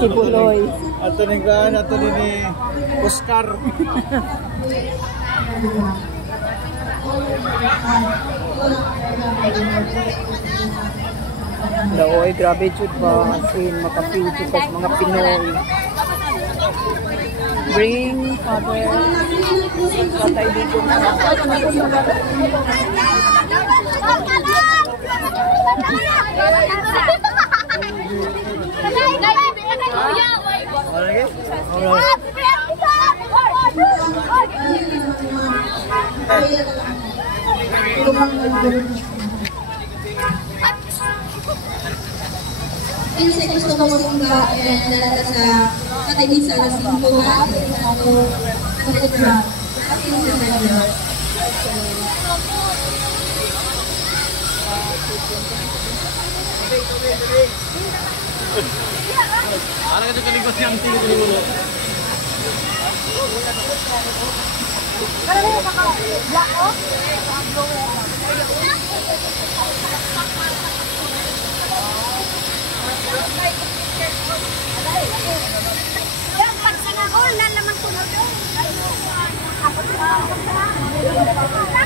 Kibuloy. Ato ni Gan, ato ni Oscar. Laoy, grabe jud ba as in makapili jud sa mga Pinoy. Bring father. Patay dito na. Kasi gusto ko magpunta dala sa katibisa na simpulan ako mag-drop at yung drop. Ano ka dito ligos yang tingin dulu.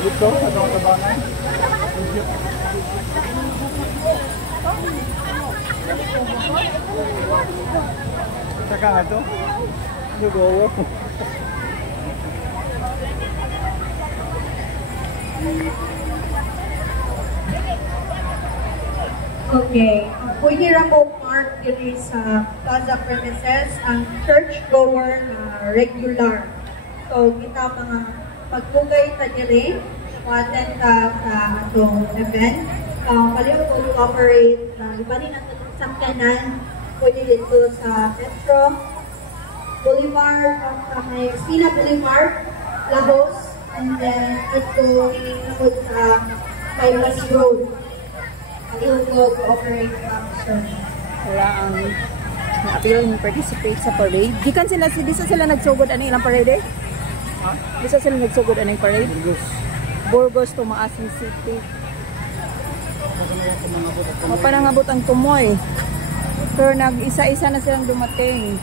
Ito, ano ang tabangan? Saka nga ito? Lugowo. Okay. Pwede ra po park diri sa plaza premises ang church-goer na regular. So, kita mga magpugay ta diri, attend ta sa atong event. Paliw po to operate na ibalin ang sakyanan pwede dito sa Metro Boulevard, may Espina Boulevard, Labos, and then ito sa Kailas Road. Paliw po to operate ang service. Wala ang appeal ni participate sa parade. Gikan sila sila nagsugod ani ilang parade? Ha? Bisa sila nagsugod ani parade? Burgos to Maasin City. Mapanangabot ang tumoy. Pero nag-isa-isa na silang dumating.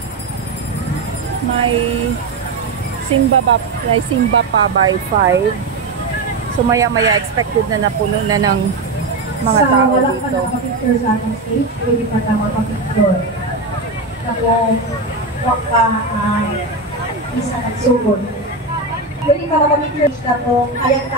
May Simba pa by 5. So maya-maya expected na napuno na ng mga tao dito. Wala pa nakapicture sa ating stage, pwede pa na makapicture. Tapos, waka isa nagsugod. Pwede ka makapicture sa kung kaya